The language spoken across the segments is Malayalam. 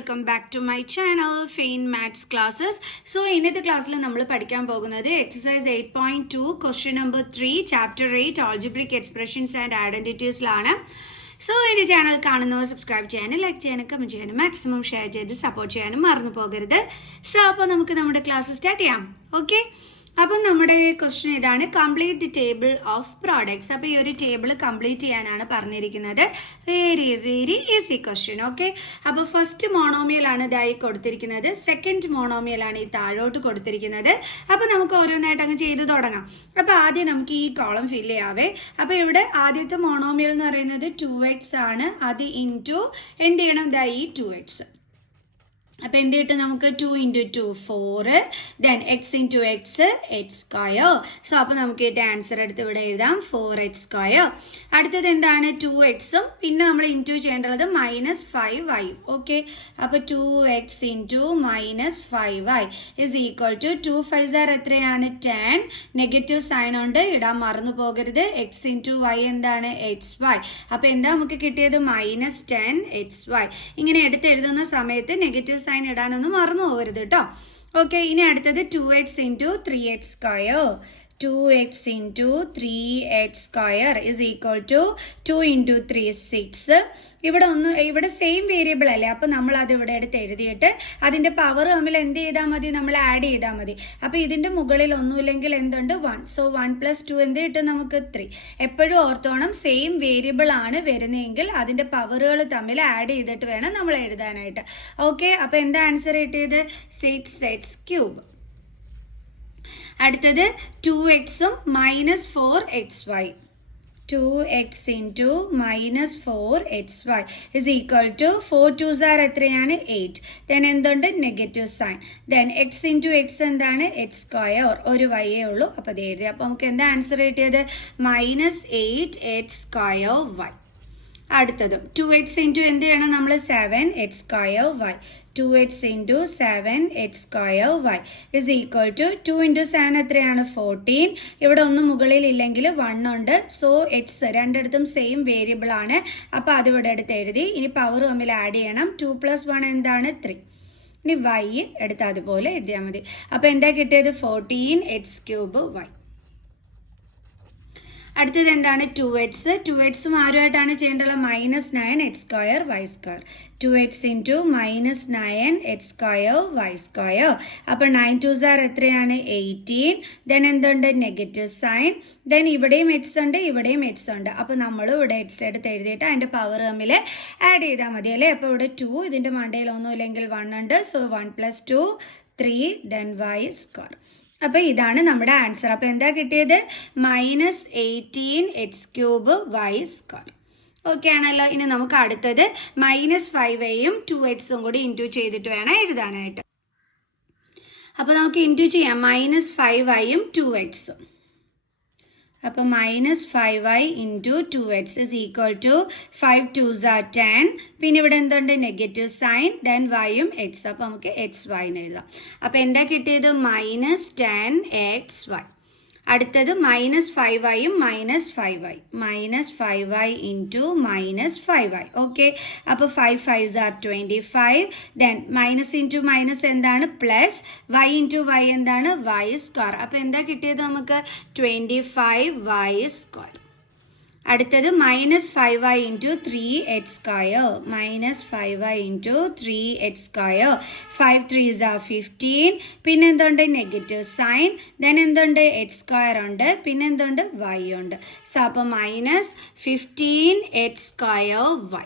Welcome back to my channel Fine maths classes. So ഇന്നത്തെ ക്ലാസ്സിൽ നമ്മൾ പഠിക്കാൻ പോകുന്നത് exercise 8.2 question number 3 chapter 8 algebraic expressions and ഐഡന്റിറ്റീസിലാണ്. സോ എൻ്റെ ചാനൽ കാണുന്നവർ സബ്സ്ക്രൈബ് ചെയ്യാനും ലൈക്ക് ചെയ്യാനും കമൻറ്റ് ചെയ്യാനും മാക്സിമം ഷെയർ ചെയ്ത് സപ്പോർട്ട് ചെയ്യാനും മറന്നു പോകരുത്. സോ അപ്പോൾ നമുക്ക് നമ്മുടെ ക്ലാസ് സ്റ്റാർട്ട് ചെയ്യാം. ഓക്കെ, അപ്പം നമ്മുടെ ക്വസ്റ്റ്യൻ ഇതാണ്, കംപ്ലീറ്റ് ടേബിൾ ഓഫ് പ്രോഡക്ട്സ്. അപ്പോൾ ഈ ഒരു ടേബിൾ കംപ്ലീറ്റ് ചെയ്യാനാണ് പറഞ്ഞിരിക്കുന്നത്. Very easy question. ഓക്കെ, അപ്പോൾ ഫസ്റ്റ് മോണോമിയലാണ് ഇതായി കൊടുത്തിരിക്കുന്നത്, സെക്കൻഡ് മോണോമിയലാണ് ഈ താഴോട്ട് കൊടുത്തിരിക്കുന്നത്. അപ്പോൾ നമുക്ക് ഓരോന്നായിട്ട് അങ്ങ് ചെയ്ത് തുടങ്ങാം. അപ്പോൾ ആദ്യം നമുക്ക് ഈ കോളം ഫില്ല് ചെയ്യാവേ. അപ്പോൾ ഇവിടെ ആദ്യത്തെ മോണോമിയൽ എന്ന് പറയുന്നത് 2x ആണ്. അത് ഇൻറ്റു എന്ത് ചെയ്യണം, ഇതാ ഈ 2x. അപ്പോൾ എന്ത് കിട്ടും നമുക്ക്, 2 × 2 4, then x into X H square. So അപ്പോൾ നമുക്ക് ഇതിൻ്റെ ആൻസർ എടുത്ത് ഇവിടെ എഴുതാം, 4h സ്ക്വയർ. അടുത്തത് എന്താണ്, 2xും പിന്നെ നമ്മൾ ഇൻറ്റു ചെയ്യേണ്ടത് -5y. ഓക്കെ, അപ്പോൾ 2x into -5y is equal to 2 5 എത്രയാണ് 10. നെഗറ്റീവ് സൈൻ ഉണ്ട്, ഇടാൻ മറന്നു പോകരുത്. എക്സ് ഇൻറ്റു വൈ എന്താണ്, xy. അപ്പോൾ എന്താ നമുക്ക് കിട്ടിയത്, -10xy. ഇങ്ങനെ എടുത്ത് എഴുതുന്ന സമയത്ത് നെഗറ്റീവ് സൈൻ ഇടാനൊന്നും മറന്നു പോകരുത് കേട്ടോ. ഓക്കെ, ഇനി അടുത്തത് 2x into 3h square. 2x into 3h square is equal to 2 × 3 6. ഇവിടെ സെയിം വേരിയബിൾ അല്ലേ, അപ്പോൾ നമ്മൾ അത് ഇവിടെ എടുത്ത് എഴുതിയിട്ട് അതിൻ്റെ പവർ തമ്മിൽ എന്ത് ചെയ്താൽ മതി, നമ്മൾ ആഡ് ചെയ്താൽ മതി. അപ്പോൾ ഇതിൻ്റെ മുകളിൽ ഒന്നുമില്ലെങ്കിൽ എന്തുണ്ട്, 1. സോ 1 + 2 എന്ത് കിട്ടും നമുക്ക്, 3. എപ്പോഴും ഓർത്തോണം, സെയിം വേരിയബിൾ ആണ് വരുന്നതെങ്കിൽ അതിൻ്റെ പവറുകൾ തമ്മിൽ ആഡ് ചെയ്തിട്ട് വേണം നമ്മൾ എഴുതാനായിട്ട്. ഓക്കെ, അപ്പോൾ എന്താ ആൻസർ കിട്ടിയത്, 6x³. അടുത്തത് 2xും -4xy. 2x ഇൻറ്റു -4xy is equal to 4 2s എത്രയാണ് 8. ദെൻ എന്തുണ്ട്, negative sign. Then x into x എന്താണ്, എച്ച് സ്ക്വയർ. ഒരു വൈയേ ഉള്ളൂ, അപ്പോൾ അത് എഴുതി. അപ്പോൾ നമുക്ക് എന്താ ആൻസർ കിട്ടിയത്, -8h സ്ക്വയർ y. അടുത്തത് 2x ഇൻറ്റു എന്ത് ചെയ്യണം നമ്മൾ, 7h square y. 2x into 7h square y is equal to 2 × 7 എത്രയാണ് 14. ഇവിടെ ഒന്നും മുകളിൽ ഇല്ലെങ്കിൽ 1 ഉണ്ട്. സോ എക്സ് രണ്ടിടത്തും സെയിം വേരിയബിൾ ആണ്, അപ്പോൾ അത് ഇവിടെ എടുത്ത് എഴുതി. ഇനി പവർ തമ്മിൽ ആഡ് ചെയ്യണം. 2 + 1 എന്താണ് 3. ഇനി y എടുത്ത് അതുപോലെ എഴുതിയാൽ മതി. അപ്പോൾ എന്താ കിട്ടിയത്, 14h³ y. അടുത്തത് എന്താണ്, 2xും ആരുമായിട്ടാണ് ചെയ്യേണ്ടത്, -9h square y square. 2x into -9h square y square. അപ്പോൾ 9 2s എത്രയാണ് 18. ദെൻ എന്തുണ്ട്, നെഗറ്റീവ് സൈൻ. ദെൻ ഇവിടെയും എക്സ് ഉണ്ട്, ഇവിടെയും എക്സ് ഉണ്ട്. അപ്പോൾ നമ്മൾ ഇവിടെ എക്സ് എടുത്ത് എഴുതിയിട്ട് അതിൻ്റെ പവർ തമ്മിൽ ആഡ് ചെയ്താൽ മതി അല്ലേ. അപ്പോൾ ഇവിടെ 2, ഇതിൻ്റെ മണ്ടയിൽ ഒന്നും ഇല്ലെങ്കിൽ 1 ഉണ്ട്. So 1 + 2 3, then y square. അപ്പോൾ ഇതാണ് നമ്മുടെ ആൻസർ. അപ്പോൾ എന്താ കിട്ടിയത്, -18h³ y സ്ക്വയർ. ഓക്കെ ആണല്ലോ. ഇനി നമുക്ക് അടുത്തത് -5yയും 2xും കൂടി ഇൻറ്റു ചെയ്തിട്ട് വേണം എഴുതാനായിട്ട്. അപ്പോൾ നമുക്ക് ഇൻറ്റു ചെയ്യാം, -5yയും 2xും. അപ്പോൾ -5y into 2x is equal to 5 2s 10. പിന്നെ ഇവിടെ എന്തുണ്ട്, നെഗറ്റീവ് സൈൻ. ദെൻ വൈയും എക്സ്. അപ്പോൾ നമുക്ക് xy എന്ന് എഴുതാം. അപ്പോൾ എന്താ കിട്ടിയത്, -10xy. അടുത്തത് -5yയും -5y. -5y into -5y. Okay, അപ്പോൾ 5 5s 25. Then minus into minus എന്താണ്, പ്ലസ്. y ഇൻറ്റു y എന്താണ്, y സ്ക്വയർ. അപ്പോൾ എന്താ കിട്ടിയത് നമുക്ക്, 25y സ്ക്വയർ. അടുത്തത് -5y into 3h square. -5y into 3h square. 5 3s 15. പിന്നെ എന്തുണ്ട്, നെഗറ്റീവ് സൈൻ. ദെൻ എന്തുണ്ട്, h സ്ക്വയർ ഉണ്ട്. പിന്നെ എന്തുണ്ട്, y ഉണ്ട്. സോ അപ്പോൾ -15h സ്ക്വയർ y.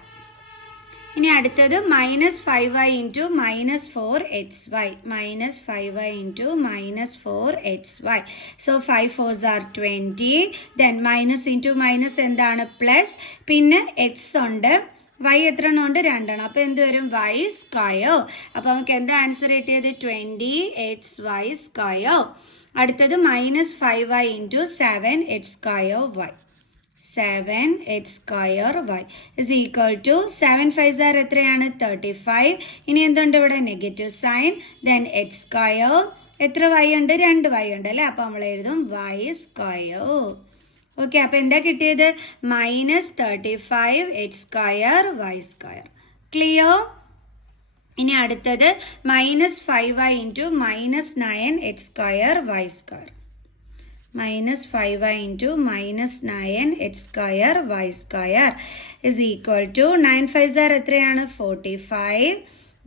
ഇനി അടുത്തത് -5y into -4xy. -5y into -4xy. So 5 4s 20. Then minus into minus എന്താണ്, പ്ലസ്. പിന്നെ എക്സ് ഉണ്ട്, y എത്ര എണ്ണം ഉണ്ട്, 2 എണ്ണം. അപ്പോൾ എന്ത് വരും, y സ്ക്വയർ. അപ്പോൾ നമുക്ക് എന്താ ആൻസർ കിട്ടിയത്, 20hy സ്ക്വയർ. അടുത്തത് -5y into 7h square y. 7h square y is equal to 7 5s എത്രയാണ് 35. ഇനി എന്തുണ്ട് ഇവിടെ, negative sign. Then h square. എത്ര y ഉണ്ട്, 2y ഉണ്ട് അല്ലേ. അപ്പോൾ നമ്മൾ എഴുതും y സ്ക്വയർ. ഓക്കെ, അപ്പോൾ എന്താ കിട്ടിയത്, -35h² y². ക്ലിയർ? ഇനി അടുത്തത് -5y into -9x²y². -5y into -9x²y² is equal to 9 5 എത്രയാണ് 45.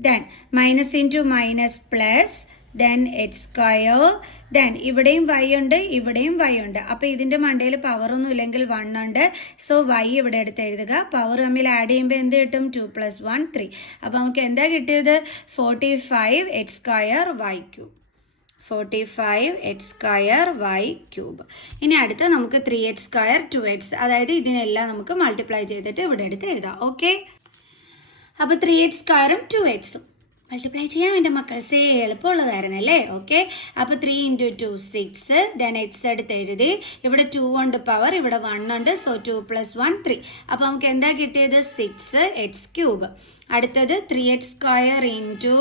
Then minus into minus plus, then x², then ഇവിടെയും y ഉണ്ട് ഇവിടെയും y ഉണ്ട്. അപ്പോൾ ഇതിൻ്റെ മണ്ടയിൽ പവറൊന്നും ഇല്ലെങ്കിൽ 1 ഉണ്ട്. സോ y ഇവിടെ എടുത്ത് എഴുതുക. പവർ തമ്മിൽ ആഡ് ചെയ്യുമ്പോൾ എന്ത് കിട്ടും? 2 + 1 3. അപ്പോൾ നമുക്ക് എന്താ കിട്ടിയത്? 45x²y³. 45x²y³. ഇനി അടുത്ത നമുക്ക് 3x², 2x, അതായത് ഇതിനെല്ലാം നമുക്ക് മൾട്ടിപ്ലൈ ചെയ്തിട്ട് ഇവിടെ എടുത്ത് എഴുതാം. ഓക്കെ, അപ്പോൾ 3x² 2xഉം മൾട്ടിപ്ലൈ ചെയ്യാൻ എൻ്റെ മക്കൾസേ എളുപ്പമുള്ളതായിരുന്നല്ലേ. ഓക്കെ, അപ്പോൾ 3 × 2 6, ദെൻ എക്സ് എടുത്ത് എഴുതി. ഇവിടെ 2 ഉണ്ട് പവർ, ഇവിടെ 1 ഉണ്ട്. സോ 2 + 1 3. അപ്പോൾ നമുക്ക് എന്താ കിട്ടിയത്? 6x³ അടുത്തത് 3x² ഇൻറ്റു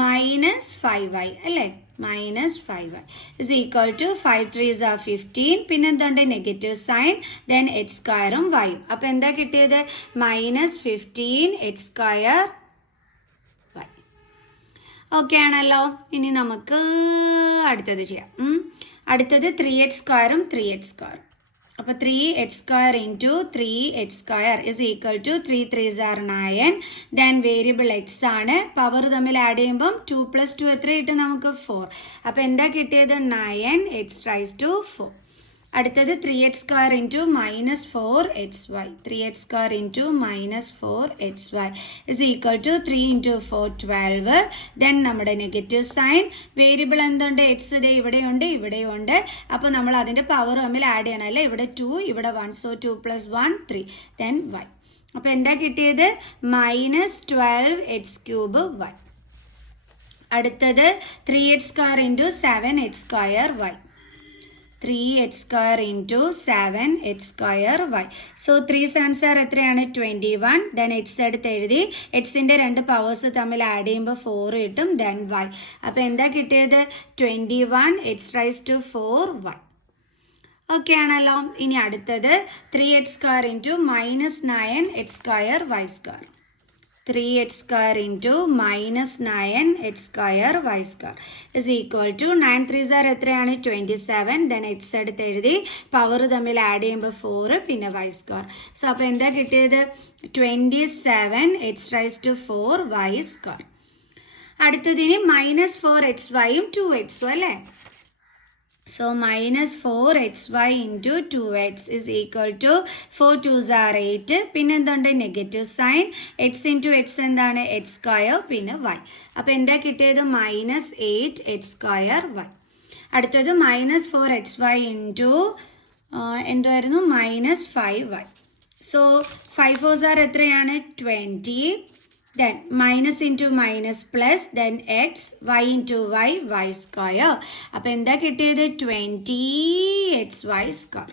-5y അല്ലേ, -5y is equal to 5 3s are 15. പിന്നെ എന്തുണ്ട്? നെഗറ്റീവ് സൈൻ, ദെൻ x²ഉം y. അപ്പോൾ എന്താ കിട്ടിയത്? -15x²y. ഓക്കെ ആണല്ലോ. ഇനി നമുക്ക് അടുത്തത് ചെയ്യാം. അടുത്തത് 3x² 3x². അപ്പോൾ 3x² into 3x² is equal to 3 3s are 9. Then variable x ആണ്. പവർ തമ്മിൽ ആഡ് ചെയ്യുമ്പം 2 + 2 എത്ര കിട്ടും നമുക്ക്? 4. അപ്പോൾ എന്താ കിട്ടിയത്? 9x⁴. അടുത്തത് 3x² into -4xy. 3x² into -4xy is equal to 3 × 4 12. Then നമ്മുടെ നെഗറ്റീവ് സൈൻ, വേരിയബിൾ എന്തുണ്ട്? എക്സ് ഡേ ഇവിടെയുണ്ട് ഇവിടെയുണ്ട്. അപ്പോൾ നമ്മൾ അതിൻ്റെ പവർ തമ്മിൽ ആഡ് ചെയ്യണം അല്ലേ. ഇവിടെ 2 ഇവിടെ 1. സോ 2 + 1 3. Then y. അപ്പോൾ എന്താ കിട്ടിയത്? -12x³ y. അടുത്തത് 3x² into 7x²y. 3x² into 7x²y. So 3 7s are എത്രയാണ്? 21. ദെൻ എക്സ് എടുത്ത് എഴുതി. എക്സിൻ്റെ 2 പവേഴ്സ് തമ്മിൽ ആഡ് ചെയ്യുമ്പോൾ 4 കിട്ടും. Then y. അപ്പോൾ എന്താ കിട്ടിയത്? 21x⁴y. ഓക്കെ ആണല്ലോ. ഇനി അടുത്തത് 3x² into -9x²y². 3x² into -9x²y² is equal to 9 3s are എത്രയാണ്? 27. ദെൻ എക്സ് എടുത്ത് എഴുതി. പവർ തമ്മിൽ ആഡ് ചെയ്യുമ്പോൾ 4 പിന്നെ y². സോ അപ്പോൾ എന്താ കിട്ടിയത്? 27x⁴y². അടുത്തതിന് -4xyയും 2xഉം അല്ലേ. So -4xy into 2x is equal to 4 2s are 8. പിന്നെ എന്തുണ്ട്? Negative sign, x into x എന്താണ്? x² പിന്നെ y. അപ്പോൾ എന്താ കിട്ടിയത്? -8x²y. അടുത്തത് -4xy ഇൻറ്റു എന്തായിരുന്നു? -5y. സോ 5 4s are എത്രയാണ്? 20. Then minus into minus plus, then x, y into y, y². അപ്പോൾ എന്താ കിട്ടിയത്? 20xy².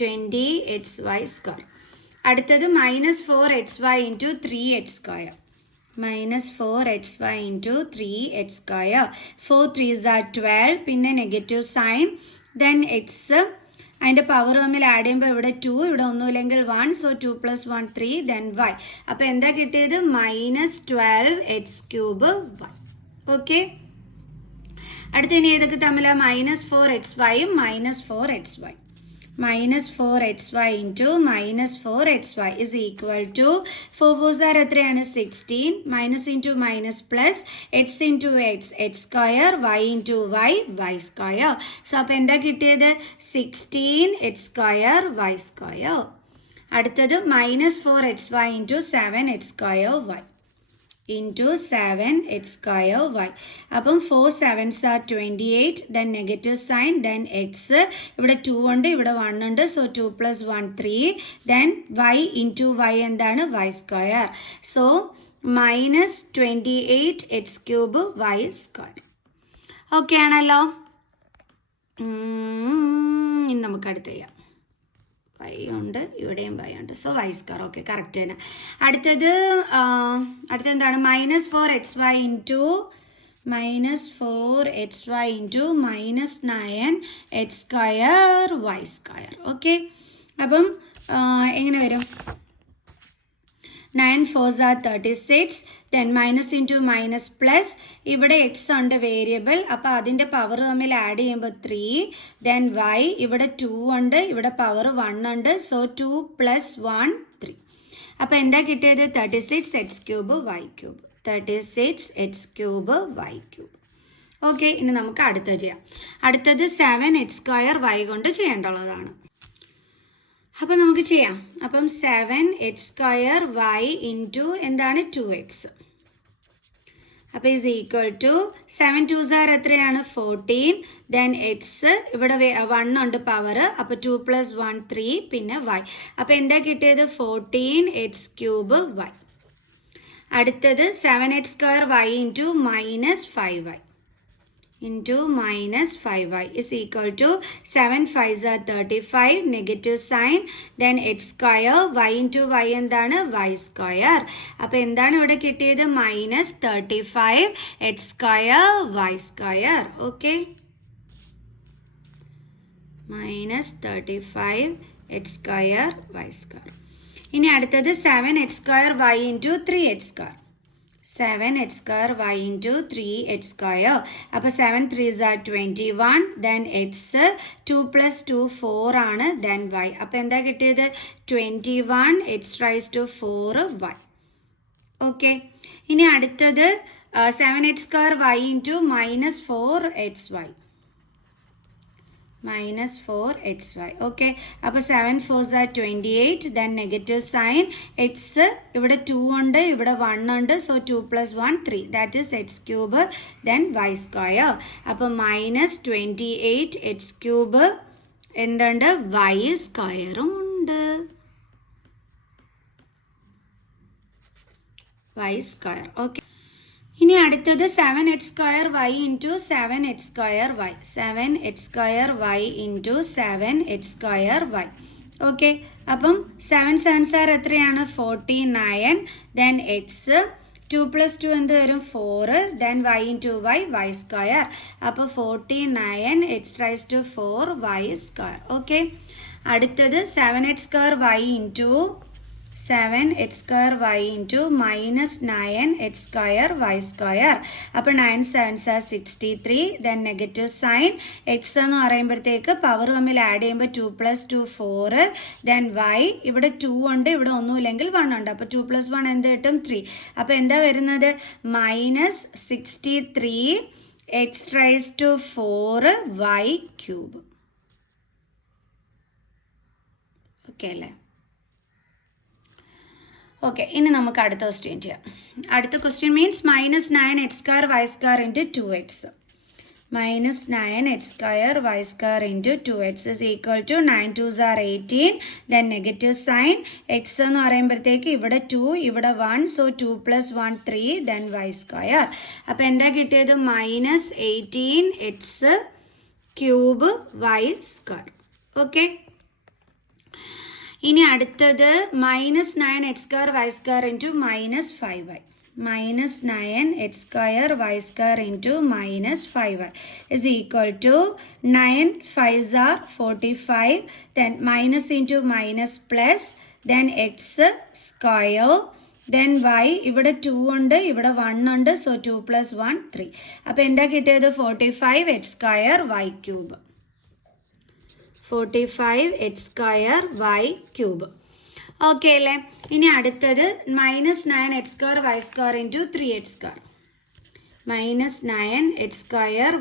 20xy². അടുത്തത് -4xy into 3x². -4xy into 3x². 4 3s are 12. പിന്നെ നെഗറ്റീവ് സൈൻ, ദെൻ എക്സ്, അതിൻ്റെ പവർ തമ്മിൽ ആഡ് ചെയ്യുമ്പോൾ ഇവിടെ 2, ഇവിടെ ഒന്നുമില്ലെങ്കിൽ 1. സോ 2 + 1 3. Then y. അപ്പോൾ എന്താ കിട്ടിയത്? -12x³ y. ഓക്കെ, അടുത്ത ഇനി ഏതൊക്കെ തമ്മിലാണ്? -4xyയും -4xy. -4xy into -4xy is equal to 4 4s are എത്രയാണ്? 16. Minus into minus plus, x into x x², y into y y². So അപ്പോൾ എന്താ കിട്ടിയത്? 16x² y². അടുത്തത് -4xy into 7x² y. Into 7x²y. അപ്പം 4 7s are 28. Then negative sign, then x, ഇവിടെ 2 ഉണ്ട് ഇവിടെ 1 ഉണ്ട്. So 2 + 1 3. Then y into y എന്താണ്? y². So -28x³ y². Okay ആണല്ലോ. ഇനി നമുക്ക് അടുത്ത് ചെയ്യാം. y ഉണ്ട് ഇവിടെയും y ഉണ്ട്. So y². ഓക്കെ, കറക്റ്റ് തന്നെ. അടുത്തെന്താണ്? -4xy into -9x²y². ഓക്കെ, അപ്പം എങ്ങനെ വരും? 9 4s are 36. Then minus into minus plus. ഇവിടെ x ഉണ്ട് വേരിയബിൾ. അപ്പോൾ അതിൻ്റെ പവർ തമ്മിൽ ആഡ് ചെയ്യുമ്പോൾ 3. Then y ഇവിടെ 2 ഉണ്ട്, ഇവിടെ പവർ 1 ഉണ്ട്. സോ 2 + 1 3. അപ്പോൾ എന്താ കിട്ടിയത്? 36x³ y³. 36x³ y³. Okay, ഇനി നമുക്ക് അടുത്തത് ചെയ്യാം. അടുത്തത് 7x² y കൊണ്ട് ചെയ്യേണ്ടുള്ളതാണ്. അപ്പം നമുക്ക് ചെയ്യാം. അപ്പം 7x² y ഇൻറ്റു എന്താണ് 2x. അപ്പോൾ is equal to 7 2s are എത്രയാണ് 14. ദെൻ എക്സ് ഇവിടെ 1 ഉണ്ട് പവർ. അപ്പോൾ 2 + 1 3 പിന്നെ y. അപ്പോൾ എന്താ കിട്ടിയത്? 14x³ y. അടുത്തത് 7x² y into -5y into -5y is equal to 7 5s are 35, negative sign, then x² y into y എന്താണ് y². അപ്പോൾ എന്താണ് ഇവിടെ കിട്ടിയത്? -35 x² y². Okay, -35 x² y². ഇനി അടുത്തത് 7x² y into 3x². 7x² y into 3x². അപ്പോൾ 7 3s are 21. then x 2 + 2 4 ആണ്. then y. അപ്പോൾ എന്താ കിട്ടിയത്? 21 x⁴ y. ഓക്കെ, ഇനി അടുത്തത് 7x² y into -4xy. -4xy. Okay, അപ്പോൾ 7 4s are 28. then negative sign. x ഇവിടെ 2 ഉണ്ട്, ഇവിടെ 1 ഉണ്ട്. So 2 + 1 3. That is x³ then y². അപ്പോൾ -28 x³ എന്തുണ്ട്? y² ഉണ്ട്. y². ഓക്കെ, ഇനി അടുത്തത് 7x² y into 7x² y. 7x² y into 7x² y. Okay, അപ്പം 7 7s are എത്രയാണ് 49. then x 2 + 2 എന്ത് വരും 4. then y into y y². അപ്പോൾ 49 x⁴ y². ഓക്കെ, അടുത്തത് 7x² y into 7x² y into -9x² y². അപ്പോൾ 9 7s are 63. then negative sign. x എന്ന് പറയുമ്പോഴത്തേക്ക് പവർ തമ്മിൽ ആഡ് ചെയ്യുമ്പോൾ 2 + 2 4. then y ഇവിടെ 2 ഉണ്ട്, ഇവിടെ ഒന്നുമില്ലെങ്കിൽ 1 ഉണ്ട്. അപ്പോൾ 2 + 1 എന്ത് കിട്ടും 3. അപ്പോൾ എന്താ വരുന്നത്? -63 x⁴ y³. ഓക്കെ അല്ലേ? ഓക്കെ, ഇനി നമുക്ക് അടുത്ത ക്വസ്റ്റ്യൻ ചെയ്യാം. അടുത്ത question means -9x² y² into 2x. -9x² y² into 2x is equal to 9 2s are 18. then negative sign. x എന്ന് പറയുമ്പോഴത്തേക്ക് ഇവിടെ 2, ഇവിടെ 1. സോ 2 + 1 3. then y². അപ്പോൾ എന്താ കിട്ടിയത്? -18 x³ y². ഓക്കെ, ഇനി അടുത്തത് -9x² y² into -5y. -9x² y² into -5y is equal to 9 5s are 45. then minus into minus plus. then x². then y ഇവിടെ 2 ഉണ്ട്, ഇവിടെ 1 ഉണ്ട്. സോ 2 + 1 3. അപ്പോൾ എന്താ കിട്ടിയത്? 45 x² y³. 45 x² y³. Okay അല്ലേ? ഇനി അടുത്തത് -9x² y² into 3x². -9x²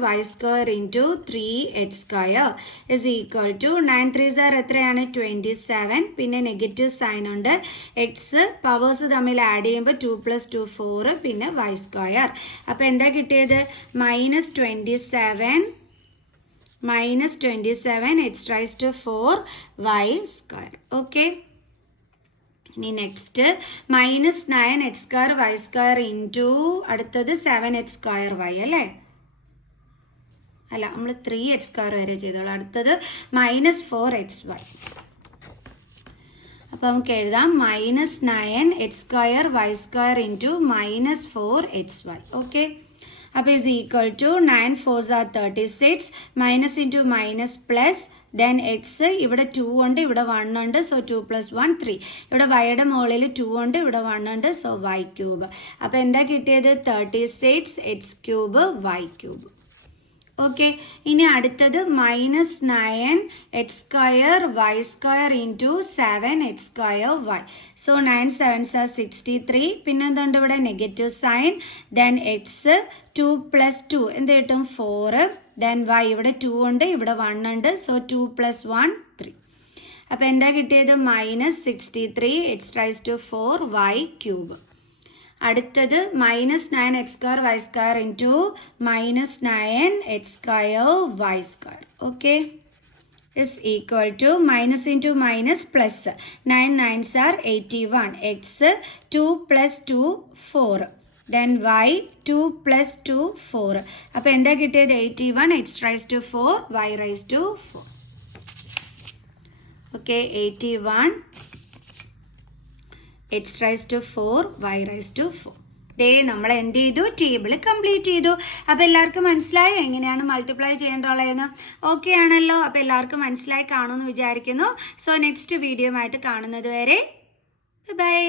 y² into 3x² is equal to 9 3s are എത്രയാണ് 27. പിന്നെ നെഗറ്റീവ് സൈൻ ഉണ്ട്. എക്സ് പവേഴ്സ് തമ്മിൽ ആഡ് ചെയ്യുമ്പോൾ 2 + 2 4 പിന്നെ y². അപ്പോൾ എന്താ കിട്ടിയത്? -27 x⁴ y². ഓക്കെ, ഇനി നെക്സ്റ്റ് -9x² y² ഇൻറ്റു അടുത്തത് 7x² y അല്ലേ? അല്ല, നമ്മൾ 3x² വരെ ചെയ്തോളൂ. അടുത്തത് -4xy. അപ്പോൾ നമുക്ക് എഴുതാം -9x² y² into -4xy. Okay, അപ്പോൾ is equal to 9 4s are 36 minus into minus plus then x ഇവിടെ 2 ഉണ്ട് ഇവിടെ 1 ഉണ്ട് സോ 2 plus 1 3 ഇവിടെ yയുടെ മുകളിൽ 2 ഉണ്ട് ഇവിടെ 1 ഉണ്ട് സോ y ക്യൂബ് അപ്പോൾ എന്താ കിട്ടിയത് 36 x cube y cube okay ഇനി അടുത്തത് -9 x square y square into 7 x square y so 9 7s are 63 പിന്നെ എന്തുണ്ട് ഇവിടെ നെഗറ്റീവ് സൈൻ ദെൻ എക്സ് 2 + 2 എന്ത് കിട്ടും 4 ദെൻ y ഇവിടെ 2 ഉണ്ട് ഇവിടെ 1 ഉണ്ട് സോ 2 + 1 3 അപ്പോൾ എന്താ കിട്ടിയത് -63 x raise to 4 y cube അടുത്തത് -9 x square y square into -9 x square y square okay is equal to minus into minus plus 9 9s are 81 x 2 + 2 4 then y 2 + 2 4 അപ്പോൾ എന്താ കിട്ടിയത് 81 x raise to 4 y raise to 4 okay 81 x raise to 4 y raise to 4 ദേ നമ്മൾ എന്ത് ചെയ്തു ടേബിൾ കംപ്ലീറ്റ് ചെയ്തു അപ്പോൾ എല്ലാവർക്കും മനസ്സിലായോ എങ്ങനെയാണ് മൾട്ടിപ്ലൈ ചെയ്യേണ്ടുള്ളതെന്ന് ഓക്കെ ആണല്ലോ അപ്പോൾ എല്ലാവർക്കും മനസ്സിലായി കാണുമെന്ന് വിചാരിക്കുന്നു സോ നെക്സ്റ്റ് വീഡിയോ ആയിട്ട് കാണുന്നത് വരെ ബൈ